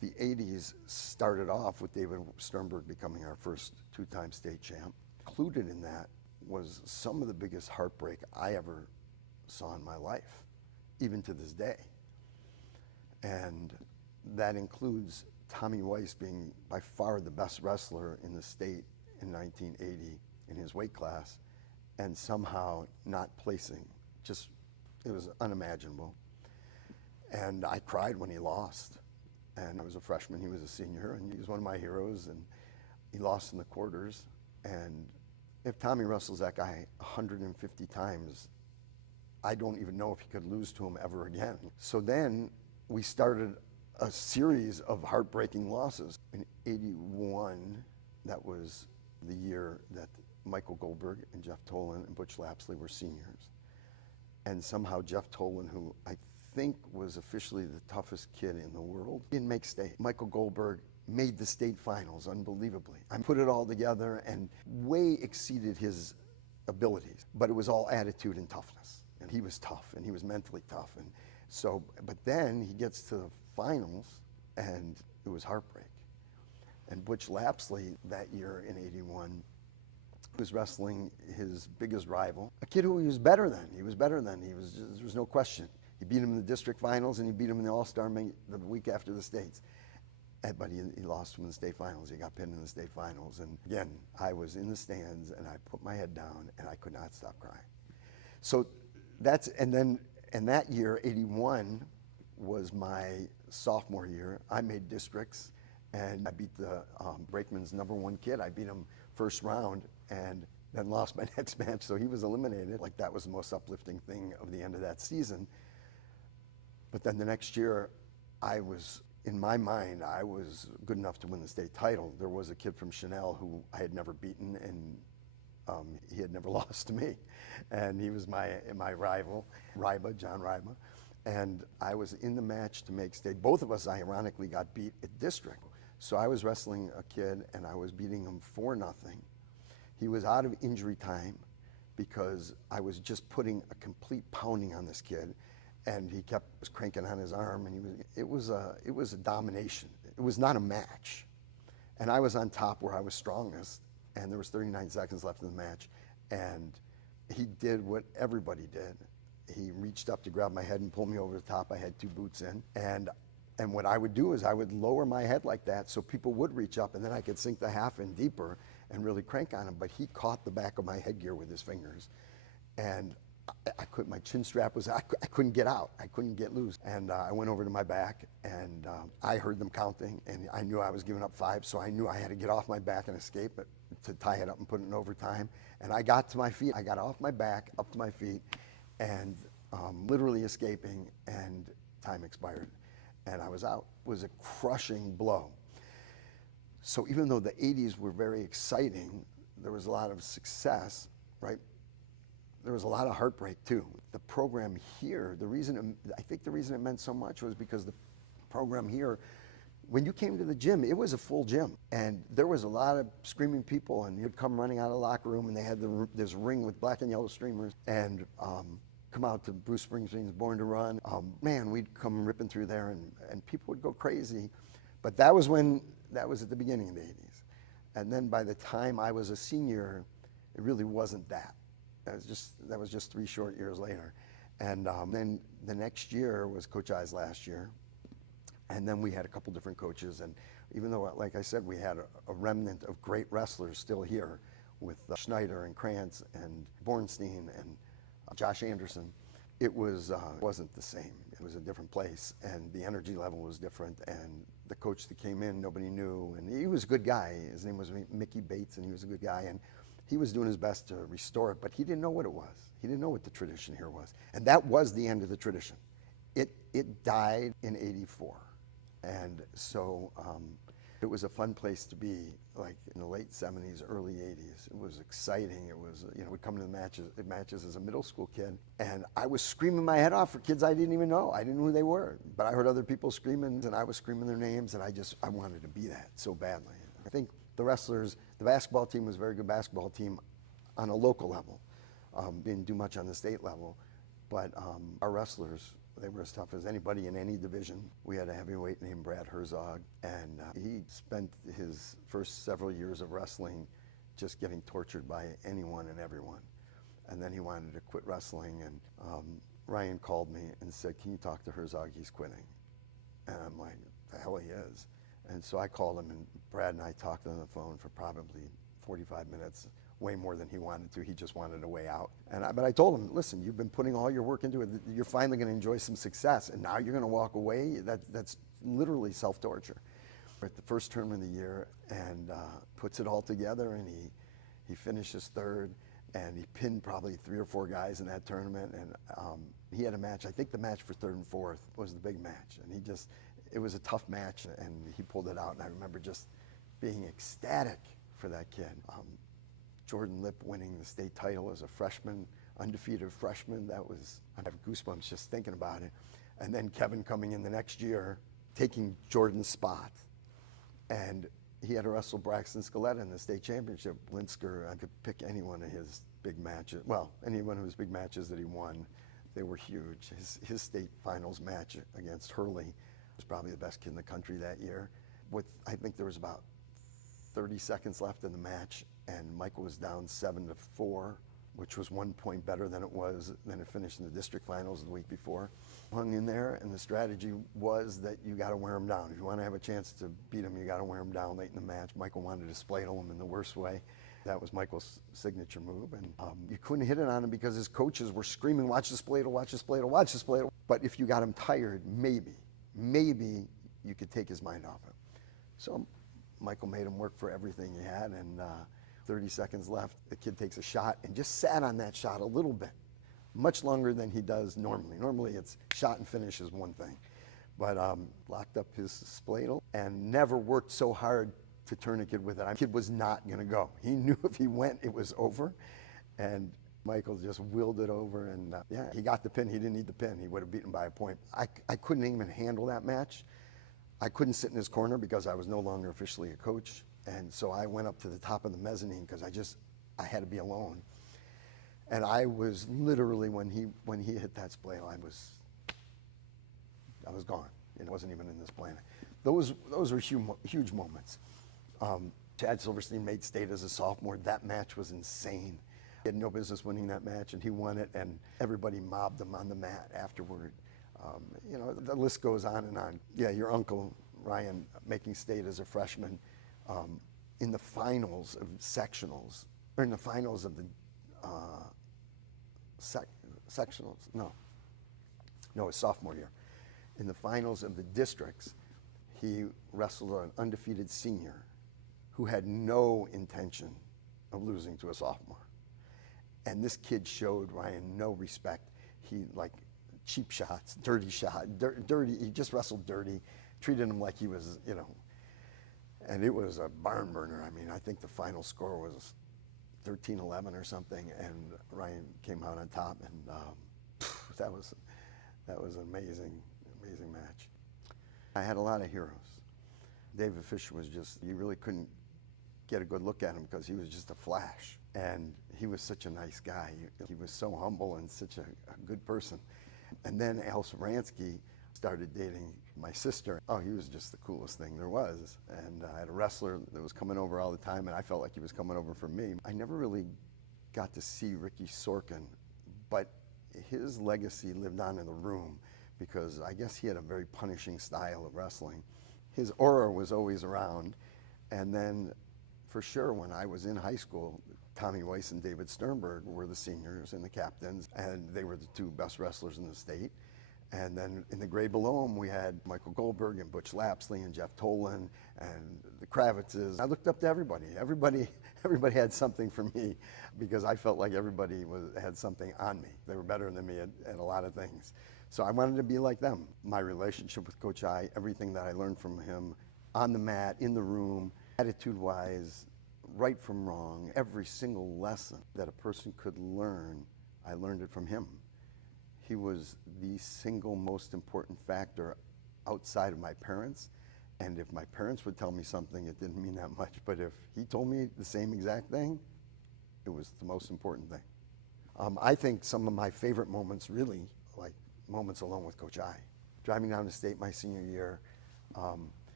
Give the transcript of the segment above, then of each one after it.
The 80s started off with David Sternberg becoming our first two-time state champ. Included in that was some of the biggest heartbreak I ever saw in my life, even to this day. And that includes Tommy Weiss being by far the best wrestler in the state in 1980 in his weight class, and somehow not placing. It was unimaginable. And I cried when he lost. And I was a freshman, he was a senior, and he was one of my heroes, and he lost in the quarters. And if Tommy wrestles that guy 150 times, I don't even know if he could lose to him ever again. So then we started a series of heartbreaking losses. In 81, that was the year that Michael Goldberg and Jeff Tolan and Butch Lapsley were seniors. And somehow Jeff Tolan, who I think was officially the toughest kid in the world, didn't make state. Michael Goldberg made the state finals, unbelievably. I put it all together and way exceeded his abilities, but it was all attitude and toughness. And he was tough, and he was mentally tough. And so, but then he gets to the finals, and it was heartbreak. And Butch Lapsley that year in 81 was wrestling his biggest rival, a kid who he was better than. There was no question. He beat him in the district finals, and he beat him in the All-Star meet the week after the states. But he lost him in the state finals. He got pinned in the state finals. And again, I was in the stands, and I put my head down, and I could not stop crying. So and that year, 81, was my sophomore year. I made districts, and I beat the Brakeman's #1 kid. I beat him first round, and then lost my next match, so he was eliminated. Like, that was the most uplifting thing of the end of that season. But then the next year, in my mind, I was good enough to win the state title. There was a kid from Chanel who I had never beaten, and he had never lost to me. And he was my rival, John Ryba. And I was in the match to make state. Both of us, ironically, got beat at district. So I was wrestling a kid, and I was beating him 4-0. He was out of injury time because I was just putting a complete pounding on this kid. And he was cranking on his arm, and it was a domination. It was not a match. And I was on top where I was strongest, and there was 39 seconds left in the match, and he did what everybody did. He reached up to grab my head and pull me over the top. I had 2 boots in, and what I would do is I would lower my head like that so people would reach up, and then I could sink the half in deeper and really crank on him. But he caught the back of my headgear with his fingers, and my chin strap was, I couldn't get out. I couldn't get loose. And I went over to my back, and I heard them counting, and I knew I was giving up 5, so I knew I had to get off my back and escape it to tie it up and put it in overtime. And I got to my feet. I got off my back, up to my feet, and literally escaping, and time expired. And I was out. It was a crushing blow. So even though the 80s were very exciting, there was a lot of success, right? There was a lot of heartbreak too. The program here, I think the reason it meant so much was because the program here, when you came to the gym, it was a full gym. And there was a lot of screaming people, and you'd come running out of the locker room, and they had this ring with black and yellow streamers, and come out to Bruce Springsteen's Born to Run. Man, we'd come ripping through there, and people would go crazy. But that was at the beginning of the 80s. And then by the time I was a senior, it really wasn't that. That was just 3 short years later. And then the next year was Coach I's last year. And then we had a couple different coaches. And even though, like I said, we had a remnant of great wrestlers still here with Schneider and Krantz and Bornstein and Josh Anderson, it wasn't the same. It was a different place, and the energy level was different. And the coach that came in, nobody knew. And he was a good guy. His name was Mickey Bates, and he was a good guy. And he was doing his best to restore it, but he didn't know what it was. He didn't know what the tradition here was. And that was the end of the tradition. It died in 84. And so it was a fun place to be, like in the late 70s, early 80s. It was exciting. It was, we'd come to the matches as a middle school kid, and I was screaming my head off for kids I didn't even know. I didn't know who they were, but I heard other people screaming, and I was screaming their names, and I wanted to be that so badly. I think the basketball team was a very good basketball team on a local level. Didn't do much on the state level, but our wrestlers, They were as tough as anybody in any division. We had a heavyweight named Brad Herzog, and he spent his first several years of wrestling just getting tortured by anyone and everyone. And then he wanted to quit wrestling, and Ryan called me and said, "Can you talk to Herzog? He's quitting." And I'm like, "The hell he is." And so I called him, and Brad and I talked on the phone for probably 45 minutes, way more than he wanted to. He just wanted a way out. But I told him, "Listen, you've been putting all your work into it. You're finally going to enjoy some success, and now you're going to walk away? That's literally self-torture." We're at the first tournament of the year, and puts it all together, and he finishes third, and he pinned probably 3 or 4 guys in that tournament, and he had a match. I think the match for third and fourth was the big match, and it was a tough match, and he pulled it out, and I remember just being ecstatic for that kid. Jordan Lipp winning the state title as a freshman, undefeated freshman, I have goosebumps just thinking about it. And then Kevin coming in the next year, taking Jordan's spot, and he had to wrestle Braxton Scaletta in the state championship. Linsker, I could pick any one of his big matches. Well, any one of his big matches that he won, they were huge. His state finals match against Hurley was probably the best kid in the country that year. I think there was about 30 seconds left in the match, and Michael was down 7-4, which was 1 point better than it finished in the district finals the week before. Hung in there, and the strategy was that you got to wear him down. If you want to have a chance to beat him, you got to wear him down late in the match. Michael wanted to spladle him in the worst way. That was Michael's signature move, and you couldn't hit it on him because his coaches were screaming, "Watch the spladle, watch the spladle, watch the spladle." But if you got him tired, maybe you could take his mind off him. So Michael made him work for everything he had, and 30 seconds left, the kid takes a shot and just sat on that shot a little bit, much longer than he does normally. Normally it's shot and finish is one thing, but locked up his spladle and never worked so hard to turn a kid with it. The kid was not gonna go. He knew if he went, it was over, and Michael just willed it over, and yeah, he got the pin. He didn't need the pin. He would have beaten by a point. I couldn't even handle that match. I couldn't sit in his corner because I was no longer officially a coach. And so I went up to the top of the mezzanine because I had to be alone. And I was literally, when he hit that spladle, I was gone. It wasn't even in this planet. Those were huge moments. Chad Silverstein made state as a sophomore. That match was insane. He had no business winning that match, and he won it, and everybody mobbed him on the mat afterward. The list goes on and on. Yeah, your uncle, Ryan, making state as a freshman in the finals of sectionals, or in the finals of the sectionals, no, his sophomore year. In the finals of the districts, he wrestled an undefeated senior who had no intention of losing to a sophomore. And this kid showed Ryan no respect. He, cheap shots, dirty dirty. He just wrestled dirty, treated him like he was, and it was a barn burner. I mean, I think the final score was 13-11 or something, and Ryan came out on top, and that was an amazing match. I had a lot of heroes. David Fisher was you really couldn't get a good look at him because he was just a flash, and he was such a nice guy. He was so humble and such a good person. And then Al Saransky started dating my sister. Oh, he was just the coolest thing there was. And I had a wrestler that was coming over all the time, and I felt like he was coming over for me. I never really got to see Ricky Sorkin, but his legacy lived on in the room because I guess he had a very punishing style of wrestling. His aura was always around. And then for sure, when I was in high school, Tommy Weiss and David Sternberg were the seniors and the captains, and they were the 2 best wrestlers in the state. And then in the grade below them, we had Michael Goldberg and Butch Lapsley and Jeff Tolan and the Kravitzes. I looked up to everybody. Everybody had something for me because I felt like everybody had something on me. They were better than me at a lot of things. So I wanted to be like them. My relationship with Coach I, everything that I learned from him on the mat, in the room, attitude-wise, right from wrong, every single lesson that a person could learn, I learned it from him. He was the single most important factor outside of my parents. And if my parents would tell me something, it didn't mean that much. But if he told me the same exact thing, it was the most important thing. I think some of my favorite moments really, moments alone with Coach I. Driving down to state my senior year,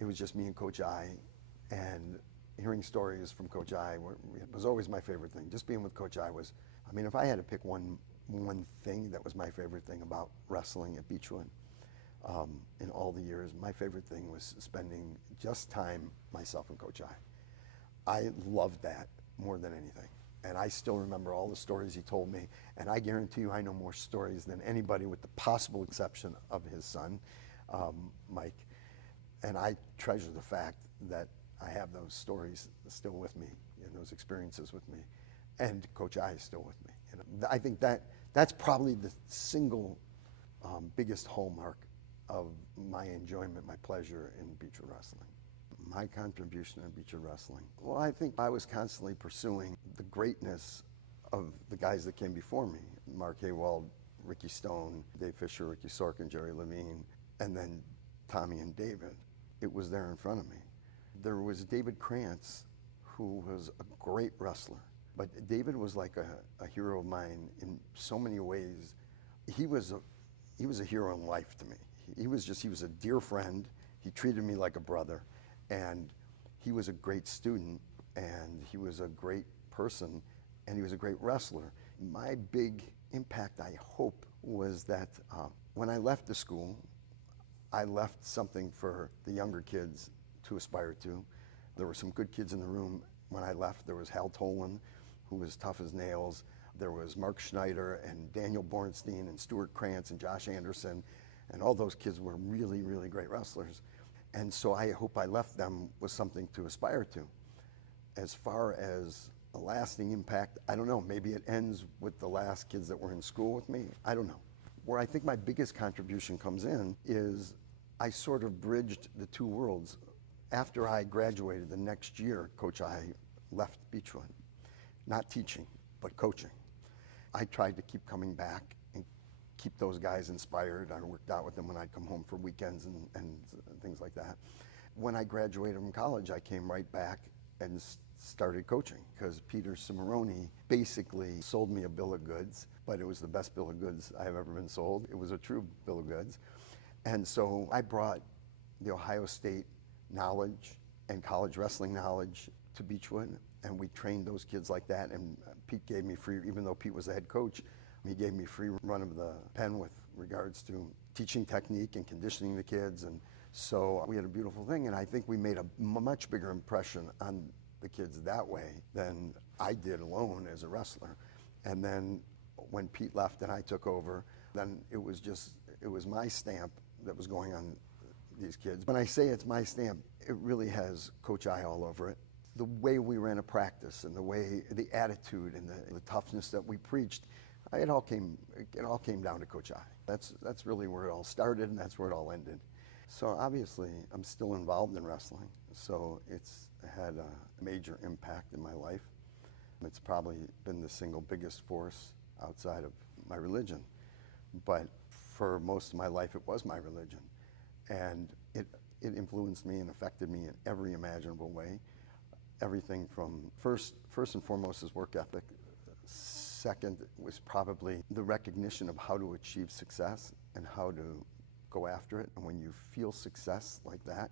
it was just me and Coach I, and hearing stories from Coach I was always my favorite thing. Just being with Coach I was, I mean, if I had to pick one thing that was my favorite thing about wrestling at Beachwood in all the years, my favorite thing was spending just time myself and Coach I. I loved that more than anything. And I still remember all the stories he told me, and I guarantee you I know more stories than anybody with the possible exception of his son, Mike. And I treasure the fact that I have those stories still with me and those experiences with me, and Coach I is still with me. And I think that's probably the single biggest hallmark of my enjoyment, my pleasure in Beachwood Wrestling. My contribution in Beachwood Wrestling. Well, I think I was constantly pursuing the greatness of the guys that came before me. Mark Haywald, Ricky Stone, Dave Fisher, Ricky Sorkin, Jerry Levine, and then Tommy and David. It was there in front of me. There was David Krantz, who was a great wrestler. But David was like a hero of mine in so many ways. He was a hero in life to me. He was a dear friend. He treated me like a brother. And he was a great student, and he was a great person, and he was a great wrestler. My big impact, I hope, was that when I left the school, I left something for the younger kids to aspire to. There were some good kids in the room when I left. There was Hal Tolan, who was tough as nails. There was Mark Schneider and Daniel Bornstein and Stuart Krantz and Josh Anderson, and all those kids were really, really great wrestlers. And so I hope I left them with something to aspire to. As far as a lasting impact, I don't know. Maybe it ends with the last kids that were in school with me. I don't know. Where I think my biggest contribution comes in is I sort of bridged the two worlds. After I graduated the next year, Coach I left Beachwood. Not teaching, but coaching. I tried to keep coming back and keep those guys inspired. I worked out with them when I'd come home for weekends and things like that. When I graduated from college, I came right back and started coaching because Peter Cimarroni basically sold me a bill of goods, but it was the best bill of goods I have ever been sold. It was a true bill of goods. And so I brought the Ohio State knowledge and college wrestling knowledge to Beachwood, and we trained those kids like that. And Pete gave me free, even though Pete was the head coach, he gave me free run of the pen with regards to teaching technique and conditioning the kids. And so we had a beautiful thing, and I think we made a much bigger impression on the kids that way than I did alone as a wrestler. And then when Pete left and I took over, then it was my stamp that was going on these kids. When I say it's my stamp, it really has Coach I all over it. The way we ran a practice and the attitude and the toughness that we preached, it all came down to Coach I. That's really where it all started, and that's where it all ended. So obviously, I'm still involved in wrestling, so it's had a major impact in my life. It's probably been the single biggest force outside of my religion, but for most of my life, it was my religion, and it influenced me and affected me in every imaginable way. Everything from first and foremost is work ethic. Second was probably the recognition of how to achieve success and how to go after it. And when you feel success like that,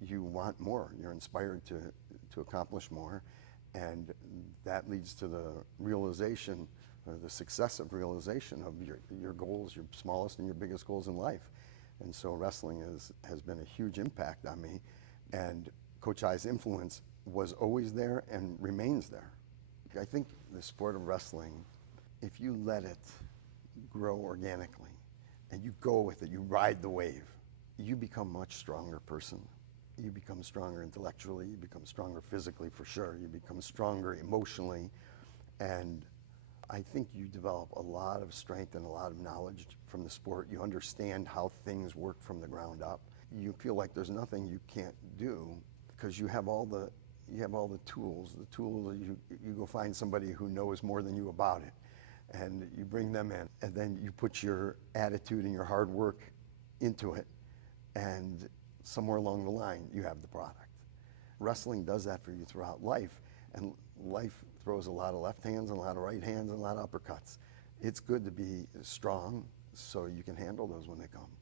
you want more. You're inspired to accomplish more. And that leads to the realization, or the successive realization of your goals, your smallest and your biggest goals in life. And so wrestling has been a huge impact on me. And Coach I's influence was always there and remains there. I think the sport of wrestling, if you let it grow organically and you go with it, you ride the wave, you become a much stronger person. You become stronger intellectually, you become stronger physically for sure, you become stronger emotionally, and I think you develop a lot of strength and a lot of knowledge from the sport. You understand how things work from the ground up. You feel like there's nothing you can't do because you have all the tools. The tools, you go find somebody who knows more than you about it, and you bring them in, and then you put your attitude and your hard work into it, and somewhere along the line, you have the product. Wrestling does that for you throughout life, and life throws a lot of left hands and a lot of right hands and a lot of uppercuts. It's good to be strong so you can handle those when they come.